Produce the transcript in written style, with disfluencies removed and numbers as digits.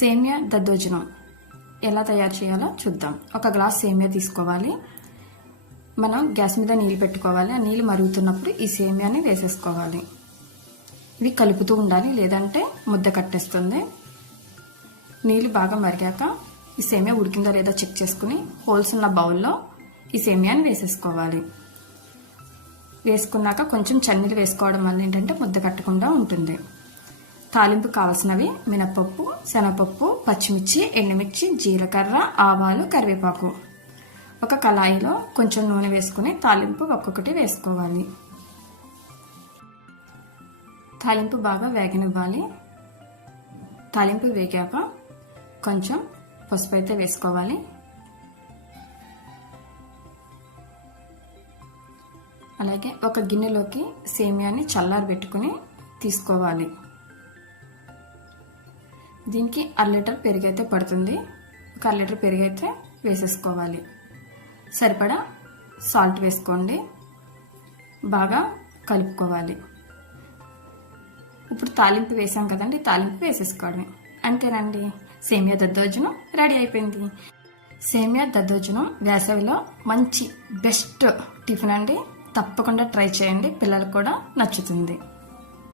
సేమియా దద్దోజనం ఎలా తయారు చేయాలో చూద్దాం. ఒక గ్లాస్ సేమియా తీసుకోవాలి. మనం గ్యాస్ మీద నీళ్ళు పెట్టుకోవాలి. ఆ నీళ్ళు మరుగుతున్నప్పుడు ఈ సేమియాని వేసేసుకోవాలి. ఇవి కలుపుతూ ఉండాలి, లేదంటే ముద్ద కట్టేస్తుంది. నీళ్ళు బాగా మరిగాక ఈ సేమియా ఉడికిందో లేదో చెక్ చేసుకుని హోల్స్ ఉన్న బౌల్లో ఈ సేమియాని వేసేసుకోవాలి. వేసుకున్నాక కొంచెం చన్నీళ్ళు వేసుకోవడం వల్ల ఏంటంటే ముద్ద కట్టకుండా ఉంటుంది. తాలింపు కావాల్సినవి మినపప్పు, శనగపప్పు, పచ్చిమిర్చి, ఎండుమిర్చి, జీలకర్ర, ఆవాలు, కరివేపాకు. ఒక కళాయిలో కొంచెం నూనె వేసుకుని తాలింపు ఒక్కొక్కటి వేసుకోవాలి. తాలింపు బాగా వేగనివ్వాలి. తాలింపు వేగాక కొంచెం పసుపు అయితే వేసుకోవాలి. అలాగే ఒక గిన్నెలోకి సేమియాని చల్లారబెట్టుకుని తీసుకోవాలి. దీనికి 1/2 లీటర్ పెరుగు అయితే పడుతుంది. ఒక 1/2 లీటర్ పెరుగు అయితే వేసేసుకోవాలి. సరిపడా సాల్ట్ వేసుకోండి. బాగా కలుపుకోవాలి. ఇప్పుడు తాలింపు వేసాం కదండి, తాలింపు వేసేసుకోవడమే. అంతేనండి, సేమియా దద్దోజనం రెడీ అయిపోయింది. సేమియా దద్దోజనం వేసవిలో మంచి బెస్ట్ టిఫిన్ అండి. తప్పకుండా ట్రై చేయండి, పిల్లలకు కూడా నచ్చుతుంది.